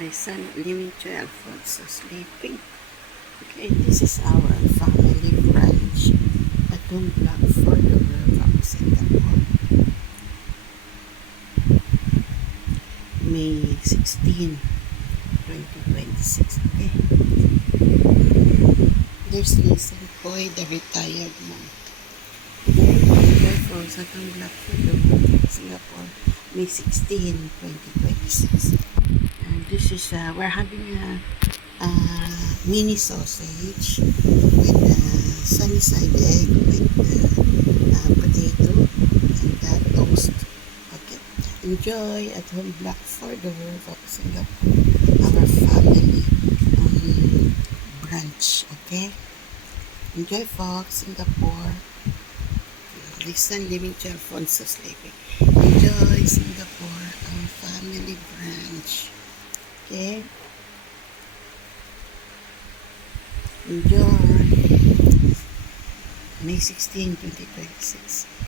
My son Dimitri Alfonso sleeping. Okay, this is our family branch at home vlog for the world of Singapore. May 16, 2026. Okay. There's Listen Koy, the retired monk. Therefore, sa itong vlog for the world of Singapore, May 16, 2026. And this is, we're having a mini sausage with sunny side egg with potato and toast. Okay. Enjoy at home vlog for the world of Singapore, our family brunch. Okay. Enjoy, folks. Singapore. Listen, Dimitri Alfonso sleeping. Enjoy Singapore, our family brunch. Okay? Enjoy. May 16, 2026.